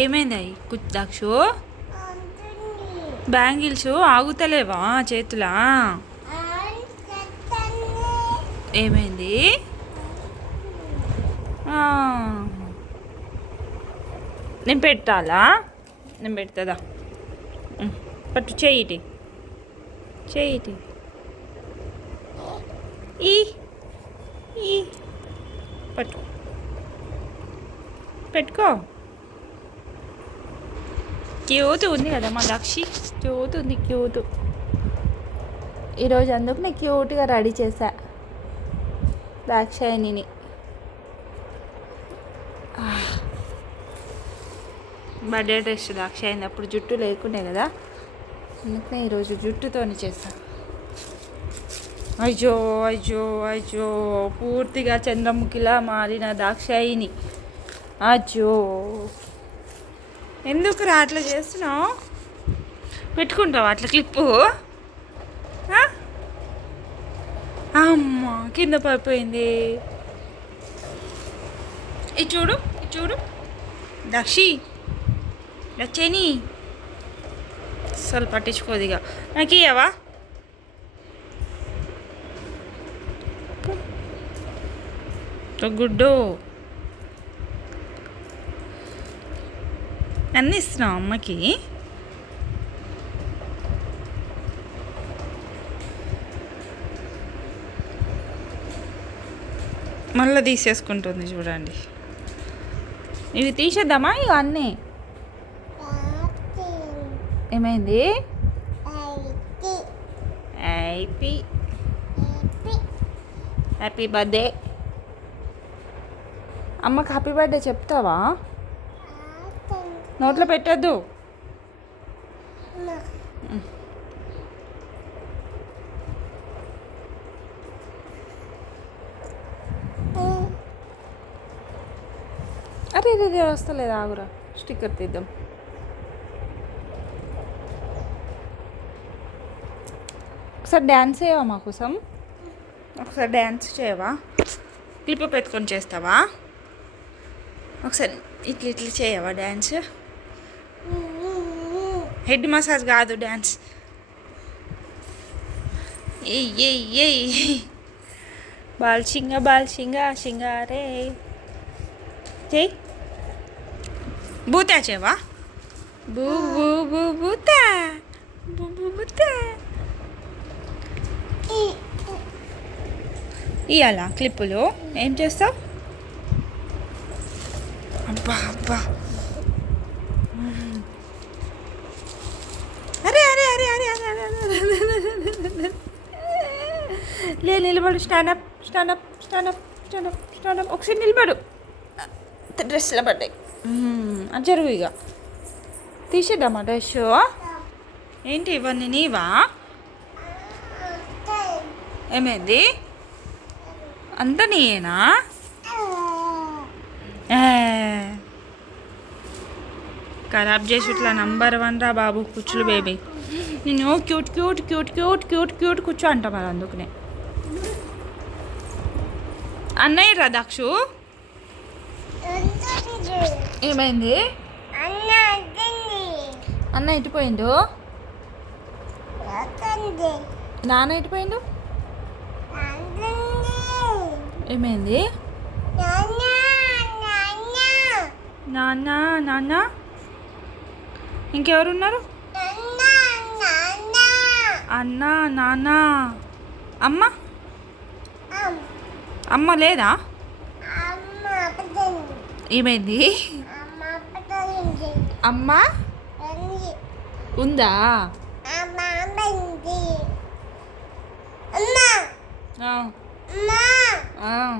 ఏమైంది అవి దాక్షు? బ్యాంగిల్స్ ఆగుతలేవా చేతులా? ఏమైంది? నేను పెట్టాలా? నేను పెడతా. పట్టు చెయ్యిటి ఈ ఈ పట్టు పెట్టుకో. క్యూట్ ఉంది కదా మా దాక్షి, క్యూట్ ఉంది క్యూట్. ఈరోజు అందుకు నేను క్యూట్గా రెడీ చేశా దాక్షాయిని. బర్త్డే డ్రెస్ దాక్షాయిని అప్పుడు జుట్టు లేకుండే కదా, అందుకనే ఈరోజు జుట్టుతోని చేశా. అయ్యో అయ్యో అయ్యో పూర్తిగా చంద్రముఖిలా మారిన దాక్షాయిని. అయ్యో ఎందుకు అట్లా చేస్తున్నావు? పెట్టుకుంటావా అట్లా క్లిప్పు? అమ్మ కింద పడిపోయింది. ఇది చూడు దక్షి లచ్చేని అసలు పట్టించుకోదిగా. నాకు ఇయ్యవా? గుడ్డు అన్నీ ఇస్తున్నావు అమ్మకి. మళ్ళీ తీసేసుకుంటుంది చూడండి. ఇవి తీసేద్దామా ఇక అన్నీ? ఏమైంది? Happy birthday. అమ్మకి హ్యాపీ బర్త్డే చెప్తావా? నోట్లో పెట్టద్దు. అరే రే వస్తలేదు, ఆగురా స్టిక్కర్ తీద్దాం. ఒకసారి డ్యాన్స్ చేయవా మా కోసం? ఒకసారి డ్యాన్స్ చేయవా? క్లిప్ పెట్టుకొని చేస్తావా? ఒకసారి ఇట్లా చేయవా డ్యాన్స్? హెడ్ మసాజ్ కాదు డ్యాన్స్. బాల్సింగా సింగారే చెయ్యి. బూతా చేయవా? బూ బూ బూ బూతా బూ బూ బూతా. ఇవాళ క్లిప్పులు ఏం చేస్తావు? అబ్బా అరే అరే అరే అరే అరే నిలబడు. స్టాండప్. ఒకసారి నిలబడు. డ్రెస్లో పడ్డాయి. అది జరుగు. ఇక తీసేద్దామా డ్రెస్? ఏంటి ఇవన్నీ నీవా? ఏమైంది? అంత నీయేనా? ఖరాబ్ చేసి ఇట్లా నంబర్ 1 రా బాబు కూర్చులు బేబీ. నేను క్యూట్ కూర్చో అంట మరి, అందుకనే. అన్నయ్య రా దాక్షు. ఏమైంది? అన్న ఎటుపోయిండు? నాన్న ఎటుపోయిండు? ఏమైంది? నాన్న ఇంకెవరున్నారు? అన్న నాన్న అమ్మ లేదా? ఏమైంది? అమ్మ ఉందా?